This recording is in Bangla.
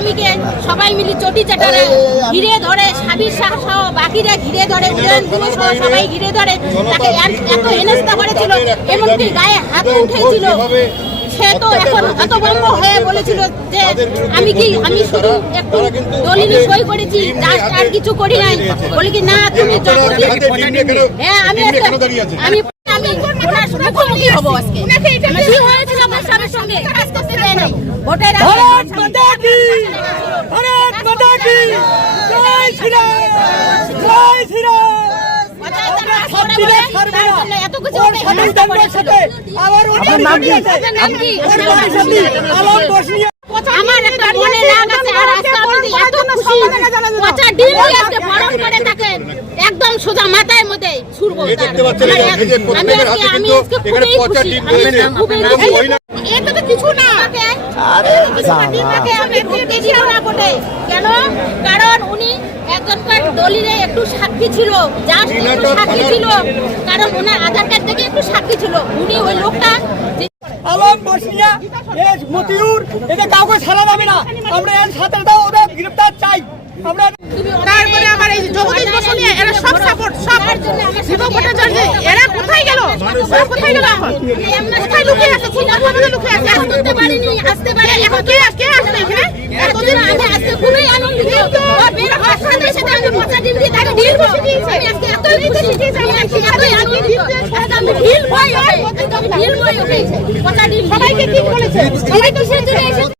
স্বামীকে সবাই মিলে চটি চাটারে ঘিরে ধরে, সাবির শাহ সহ বাকিরা ঘিরে ধরে, উদয়ন গুরু সহ সবাই ঘিরে ধরে তাকে এত হেনস্থা করেছিল, এমনকি গায়ে হাত উঠেছিল। সে তো এখন হতভম্ব হয়ে বলেছিল যে আমি শুধু একটু দলিল সই করেছি, আর কিছু করি নাই। বলে কি না তুমি হ্যাঁ আমি মুখোমুখি হবো আজকে। কি হয়েছিল আমার স্বামীর সঙ্গে? কাজ করতে দেয় নাই। ভোটের আমার একটা মনে রাগ আছে, আর আজকে আপনি এত খুশি পচা ডিম দিয়ে আজকে বরণ করে থাকেন, একদম সোজা মাথায় মধ্যে ছুড়বো। আমি আজকে খুবই খুশি, খুবই খুশি। এটা তো কিছু না, কেন? কারণ উনি একজনকার দলিলে একটু সাক্ষী ছিল, জাস্ট একটু সাক্ষী ছিল, কারণ ওনার আধার কার্ড থেকে একটু সাক্ষী ছিল। উনি ওই লোকটা আলম বসিয়া মতিউর একে কাউকে ছাড়া যাবে না, আমরা এর সাথে ওদের গ্রেফতার চাই। আমরা তারপরে আমার এই জগদীশ বসু নিয়ে এরা সব সাপোর্ট, সব শিব ভট্টাচার্য, এরা কোথায় গেল? কোথায় গেল? এখন কোথায় লুকিয়ে আছে? কোথায় লুকিয়ে আছে? আসতে পারিনি, আসতে পারে। এখন কে আসবে এখানে? এতদিন আমি আজকে খুবই আনন্দিত। বের হওয়ার সাথে সাথে আমি পচা ডিম দিয়ে তাকে ঢিল বসে দিয়েছি। আমি আজকে এতই খুশি, আমি আজকে এতই আনন্দিত। আমি ঢিল ভয় হবে, ঢিল ভয় হবে। পচা ডিম সবাইকে কি বলেছে? সবাই তো সেজন্য এসেছে।